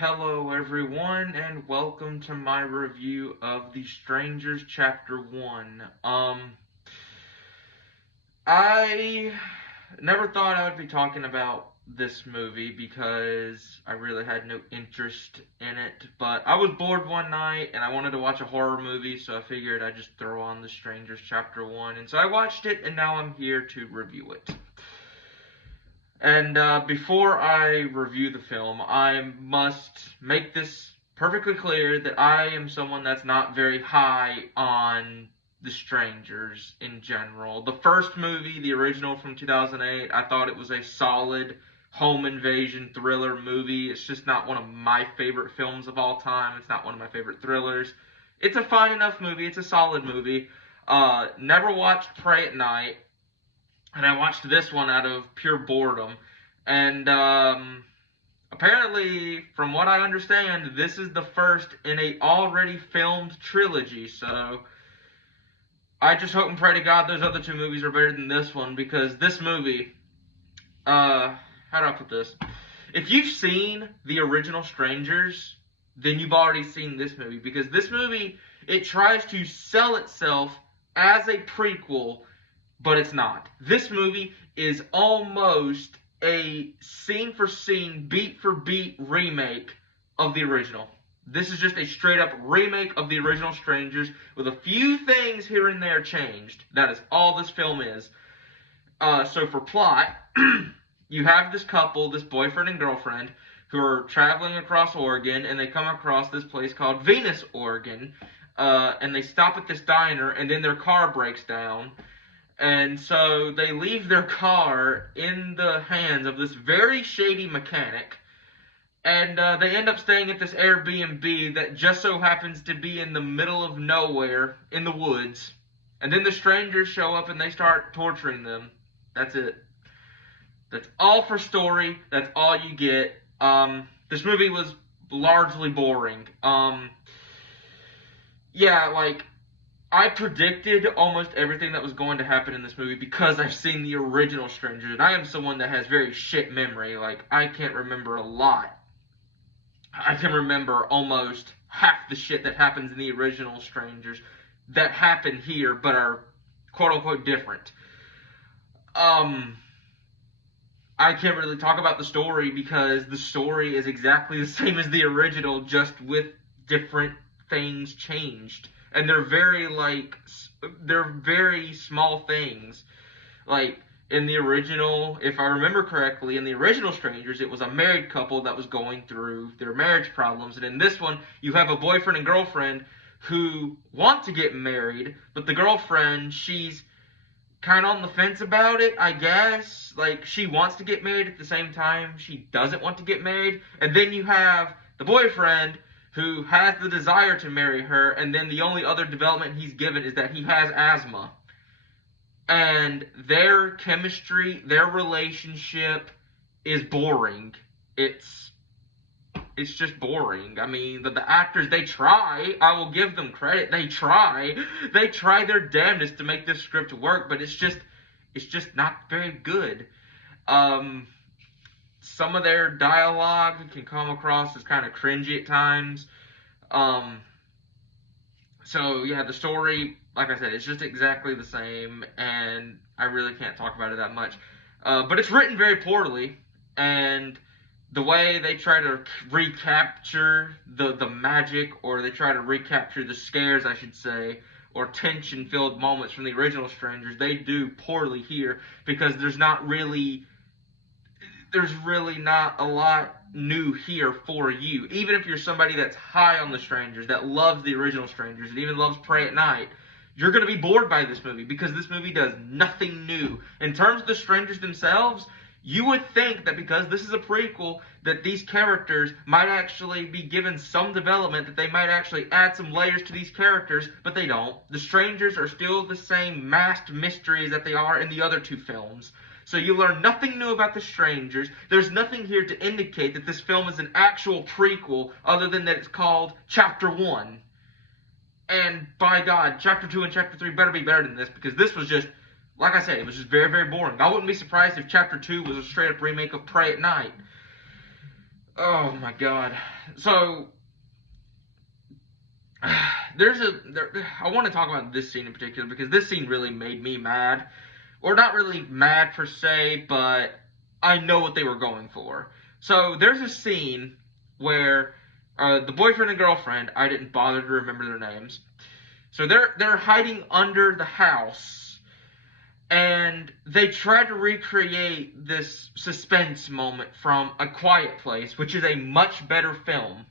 Hello everyone and welcome to my review of The Strangers Chapter 1. I never thought I would be talking about this movie because I really had no interest in it, but I was bored one night and I wanted to watch a horror movie, so I figured I'd just throw on The Strangers Chapter 1, and so I watched it and now I'm here to review it. And before I review the film, I must make this perfectly clear that I am someone that's not very high on The Strangers in general. The first movie, the original from 2008, I thought it was a solid home invasion thriller movie. It's just not one of my favorite films of all time. It's not one of my favorite thrillers. It's a fine enough movie. It's a solid movie. Never watched Prey at Night, and I watched this one out of pure boredom. And apparently, from what I understand, this is the first in a already filmed trilogy. So I just hope and pray to God those other two movies are better than this one, because this movie, how do I put this? If you've seen the original Strangers, then you've already seen this movie, because this movie, it tries to sell itself as a prequel, but it's not. This movie is almost a scene-for-scene, beat-for-beat remake of the original. This is just a straight-up remake of the original Strangers with a few things here and there changed. That is all this film is. So for plot, you have this couple, this boyfriend and girlfriend, who are traveling across Oregon, and they come across this place called Venus, Oregon, and they stop at this diner, and then their car breaks down. And so they leave their car in the hands of this very shady mechanic, and they end up staying at this Airbnb that just so happens to be in the middle of nowhere in the woods. And then the strangers show up and they start torturing them. That's it. That's all for story. That's all you get. This movie was largely boring. I predicted almost everything that was going to happen in this movie because I've seen the original Strangers, and I am someone that has very shit memory. Like, I can't remember a lot. I can remember almost half the shit that happens in the original Strangers that happen here, but are quote-unquote different. I can't really talk about the story because the story is exactly the same as the original, just with different things changed. And they're very small things. Like, in the original, if I remember correctly, in the original Strangers, it was a married couple that was going through their marriage problems. And in this one, you have a boyfriend and girlfriend who want to get married, but the girlfriend, she's kind of on the fence about it, I guess. Like, she wants to get married at the same time she doesn't want to get married. And then you have the boyfriend who has the desire to marry her, and then the only other development he's given is that he has asthma. And their chemistry, their relationship is boring. It's just boring. I mean, the actors, they try. I will give them credit. They try. They try their damnedest to make this script work, but it's just not very good. Some of their dialogue can come across as kind of cringy at times. So yeah, the story, like I said, it's just exactly the same, and I really can't talk about it that much. But it's written very poorly, and the way they try to recapture the magic, or they try to recapture the scares, I should say, or tension-filled moments from the original Strangers, they do poorly here, because there's really not a lot new here for you. Even if you're somebody that's high on the Strangers, that loves the original Strangers, and even loves Prey at Night, you're going to be bored by this movie, because this movie does nothing new. In terms of the Strangers themselves, you would think that because this is a prequel, that these characters might actually be given some development, that they might actually add some layers to these characters, but they don't. The Strangers are still the same masked mysteries that they are in the other two films. So you learn nothing new about the Strangers. There's nothing here to indicate that this film is an actual prequel, other than that it's called Chapter 1. And by God, Chapter 2 and Chapter 3 better be better than this, because this was just, like I said, it was just very, very boring. I wouldn't be surprised if Chapter 2 was a straight-up remake of Prey at Night. Oh my god. So I want to talk about this scene in particular because this scene really made me mad. Or not really mad per se, but I know what they were going for. So there's a scene where the boyfriend and girlfriend, I didn't bother to remember their names. So they're hiding under the house, and they try to recreate this suspense moment from A Quiet Place, which is a much better film.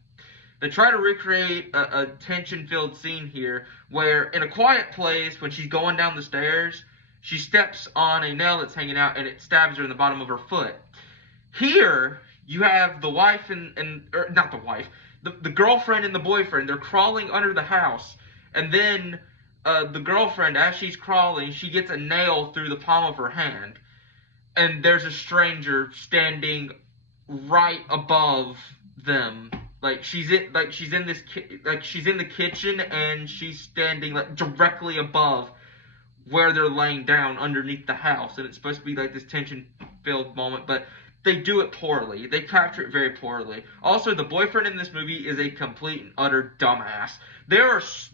They try to recreate a tension-filled scene here, where in A Quiet Place, when she's going down the stairs, she steps on a nail that's hanging out, and it stabs her in the bottom of her foot. Here, you have the wife or not the wife, the girlfriend and the boyfriend. They're crawling under the house, and then the girlfriend, as she's crawling, she gets a nail through the palm of her hand, and there's a stranger standing right above them. She's in the kitchen, and she's standing like directly above where they're laying down underneath the house, and it's supposed to be like this tension-filled moment, but they do it poorly. They capture it very poorly. Also, the boyfriend in this movie is a complete and utter dumbass. There's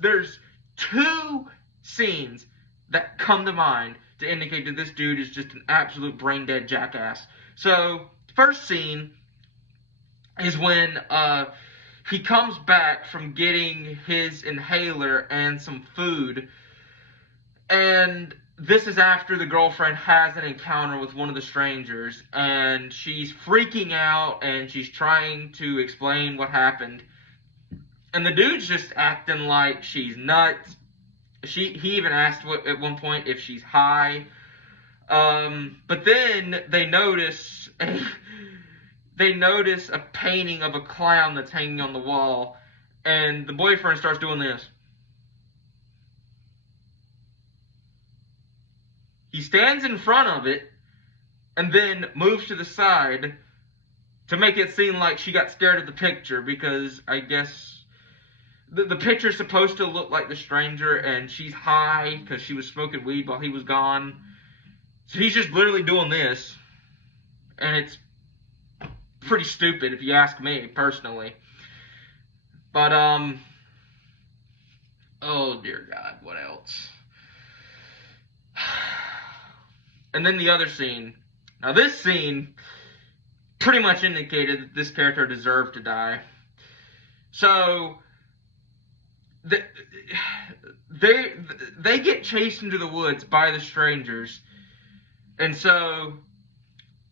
two scenes that come to mind to indicate that this dude is just an absolute brain-dead jackass. So, first scene is when he comes back from getting his inhaler and some food, and this is after the girlfriend has an encounter with one of the strangers, and she's freaking out, and she's trying to explain what happened. And the dude's just acting like she's nuts. He even asked at one point if she's high. But then they notice a painting of a clown that's hanging on the wall, and the boyfriend starts doing this. He stands in front of it and then moves to the side to make it seem like she got scared of the picture, because I guess the picture's supposed to look like the stranger, and she's high because she was smoking weed while he was gone. So he's just literally doing this, and it's pretty stupid if you ask me personally. But oh dear God, what else? And then the other scene. Now this scene pretty much indicated that this character deserved to die. So they get chased into the woods by the strangers, and so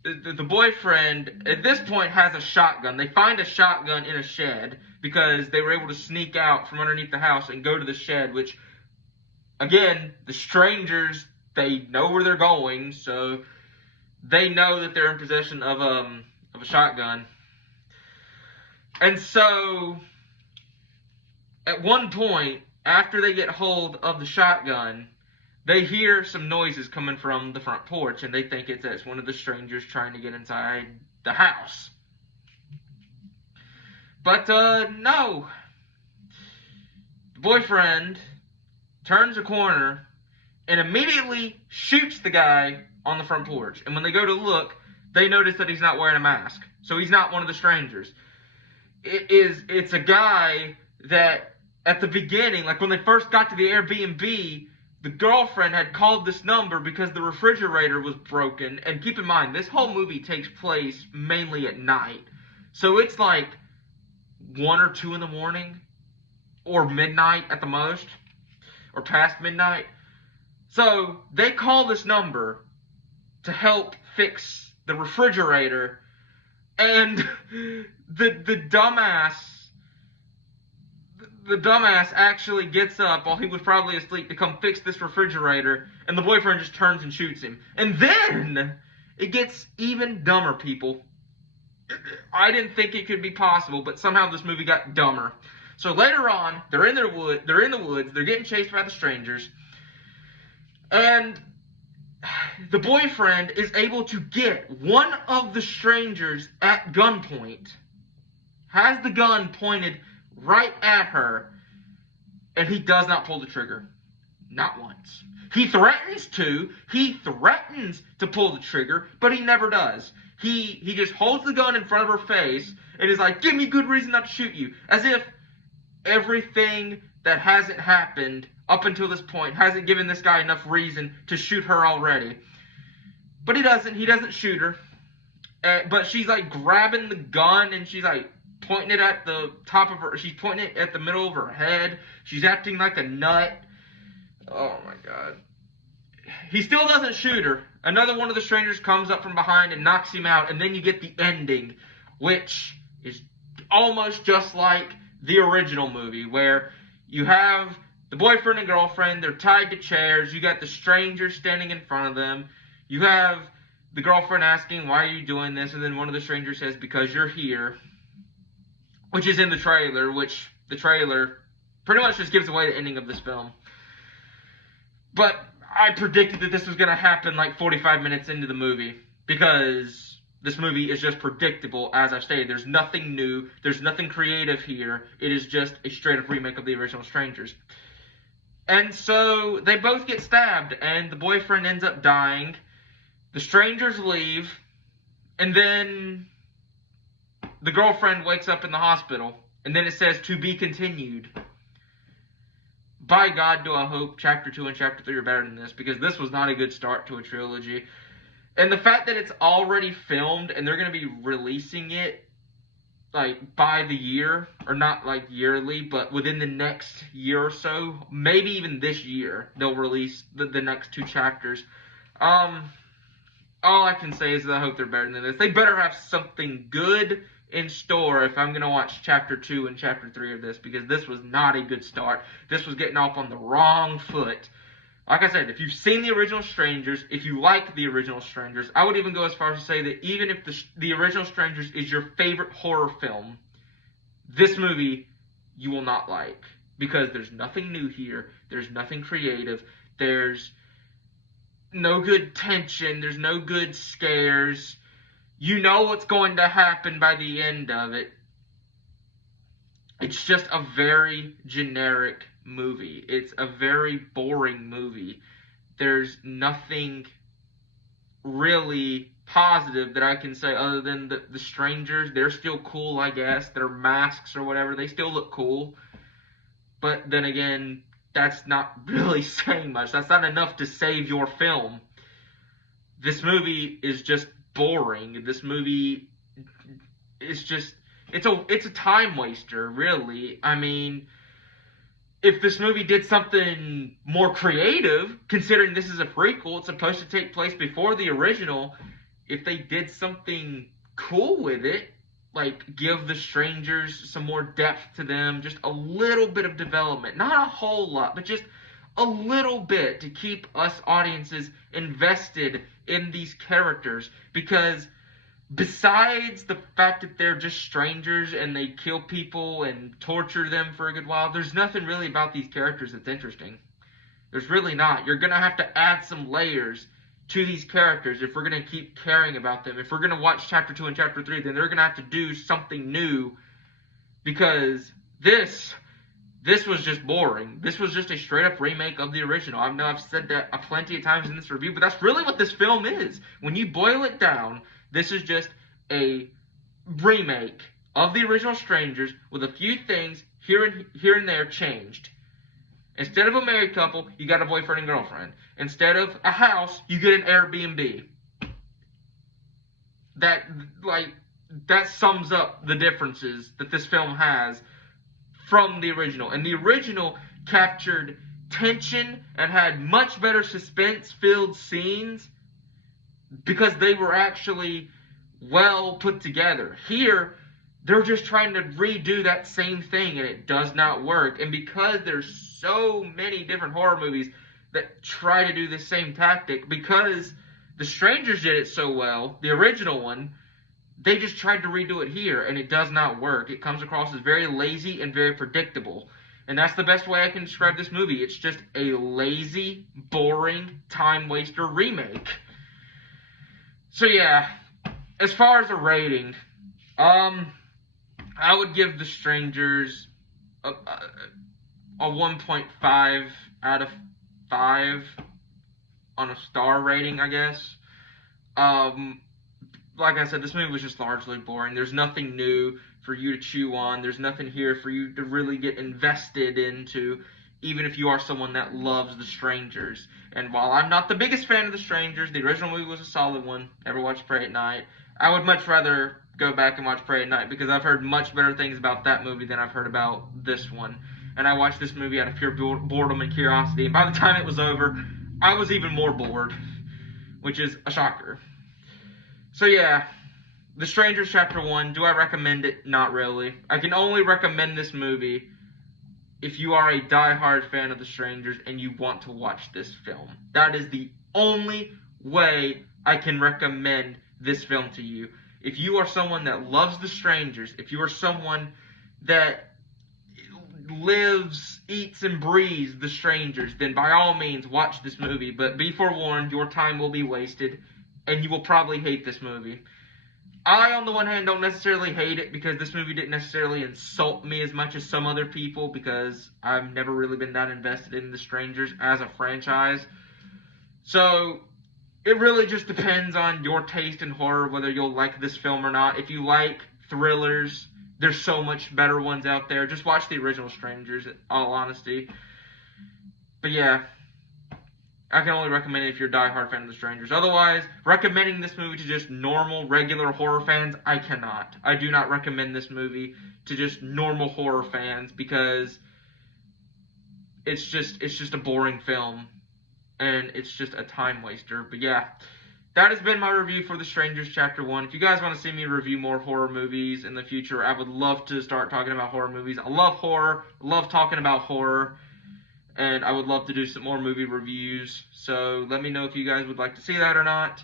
the boyfriend at this point has a shotgun. They find a shotgun in a shed because they were able to sneak out from underneath the house and go to the shed, which, again, the strangers, they know where they're going, so they know that they're in possession of a shotgun. And so at one point, after they get hold of the shotgun, they hear some noises coming from the front porch, and they think it's one of the strangers trying to get inside the house. But no. The boyfriend turns a corner and immediately shoots the guy on the front porch. And when they go to look, they notice that he's not wearing a mask. So he's not one of the strangers. It's a guy that at the beginning, like when they first got to the Airbnb, the girlfriend had called this number because the refrigerator was broken. And keep in mind, this whole movie takes place mainly at night. So it's like 1 or 2 in the morning, or midnight at the most, or past midnight. So they call this number to help fix the refrigerator, and the dumbass actually gets up while he was probably asleep to come fix this refrigerator, and the boyfriend just turns and shoots him. And then it gets even dumber, people. I didn't think it could be possible, but somehow this movie got dumber. So later on, they're in the woods, they're getting chased by the strangers, and the boyfriend is able to get one of the strangers at gunpoint, has the gun pointed right at her, and he does not pull the trigger. Not once. He threatens to pull the trigger, but he never does. He just holds the gun in front of her face and is like, give me good reason not to shoot you. As if everything that hasn't happened up until this point hasn't given this guy enough reason to shoot her already. But he doesn't shoot her. But she's like grabbing the gun and she's like pointing it at the top of her, she's pointing it at the middle of her head. She's acting like a nut. Oh my god. He still doesn't shoot her. Another one of the strangers comes up from behind and knocks him out, and then you get the ending, which is almost just like the original movie, where you have the boyfriend and girlfriend, they're tied to chairs, you got the stranger standing in front of them, you have the girlfriend asking, why are you doing this? And then one of the strangers says, because you're here, which is in the trailer, which the trailer pretty much just gives away the ending of this film. But I predicted that this was going to happen like 45 minutes into the movie, because this movie is just predictable, as I've stated. There's nothing new, there's nothing creative here, it is just a straight-up remake of the original Strangers. And so, they both get stabbed, and the boyfriend ends up dying, the strangers leave, and then the girlfriend wakes up in the hospital, and then it says, to be continued. By God, do I hope Chapter 2 and Chapter 3 are better than this, because this was not a good start to a trilogy. And the fact that it's already filmed, and they're going to be releasing it, like, by the year, or not, like, yearly, but within the next year or so, maybe even this year, they'll release the next 2 chapters. All I can say is that I hope they're better than this. They better have something good in store if I'm going to watch Chapter 2 and Chapter 3 of this, because this was not a good start. This was getting off on the wrong foot. Like I said, if you've seen the original Strangers, if you like the original Strangers, I would even go as far as to say that even if the original Strangers is your favorite horror film, this movie you will not like, because there's nothing new here, there's nothing creative, there's no good tension, there's no good scares. You know what's going to happen by the end of it. It's just a very generic movie. It's a very boring movie. There's nothing really positive that I can say other than the strangers. They're still cool, I guess. Their masks or whatever, they still look cool. But then again, that's not really saying much. That's not enough to save your film. This movie is just boring. This movie is just, it's a time waster, really. I mean, if this movie did something more creative, considering this is a prequel, it's supposed to take place before the original, if they did something cool with it, like give the strangers some more depth to them, just a little bit of development, not a whole lot, but just a little bit to keep us audiences invested in these characters, because besides the fact that they're just strangers and they kill people and torture them for a good while, there's nothing really about these characters that's interesting. There's really not. You're going to have to add some layers to these characters if we're going to keep caring about them. If we're going to watch Chapter 2 and Chapter 3, then they're going to have to do something new, because this was just boring. This was just a straight-up remake of the original. I know I've said that plenty of times in this review, but that's really what this film is. When you boil it down, this is just a remake of the original Strangers with a few things here and there changed. Instead of a married couple, you got a boyfriend and girlfriend. Instead of a house, you get an Airbnb. That sums up the differences that this film has from the original. And the original captured tension and had much better suspense-filled scenes because they were actually well put together. Here, they're just trying to redo that same thing, and it does not work. And because there's so many different horror movies that try to do the same tactic, because The Strangers did it so well, the original one, they just tried to redo it here, and it does not work. It comes across as very lazy and very predictable. And that's the best way I can describe this movie. It's just a lazy, boring, time-waster remake. So yeah, as far as a rating, I would give The Strangers a 1.5 out of 5 on a star rating, I guess. Like I said, this movie was just largely boring. There's nothing new for you to chew on. There's nothing here for you to really get invested into, even if you are someone that loves The Strangers. And while I'm not the biggest fan of The Strangers, the original movie was a solid one. Ever watched Pray at Night? I would much rather go back and watch Pray at Night because I've heard much better things about that movie than I've heard about this one. And I watched this movie out of pure boredom and curiosity. And by the time it was over, I was even more bored, which is a shocker. So yeah, The Strangers Chapter 1, do I recommend it? Not really. I can only recommend this movie if you are a die-hard fan of The Strangers and you want to watch this film. That is the only way I can recommend this film to you. If you are someone that loves The Strangers, if you are someone that lives, eats, and breathes The Strangers, then by all means watch this movie. But be forewarned, your time will be wasted, and you will probably hate this movie. I, on the one hand, don't necessarily hate it because this movie didn't necessarily insult me as much as some other people because I've never really been that invested in The Strangers as a franchise. So, it really just depends on your taste in horror, whether you'll like this film or not. If you like thrillers, there's so much better ones out there. Just watch the original Strangers, in all honesty. But yeah, I can only recommend it if you're a die-hard fan of The Strangers. Otherwise, recommending this movie to just normal, regular horror fans, I cannot. I do not recommend this movie to just normal horror fans because it's just a boring film. And it's just a time waster. But yeah, that has been my review for The Strangers Chapter 1. If you guys want to see me review more horror movies in the future, I would love to start talking about horror movies. I love horror. I love talking about horror. And I would love to do some more movie reviews. So let me know if you guys would like to see that or not.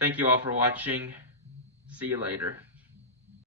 Thank you all for watching. See you later.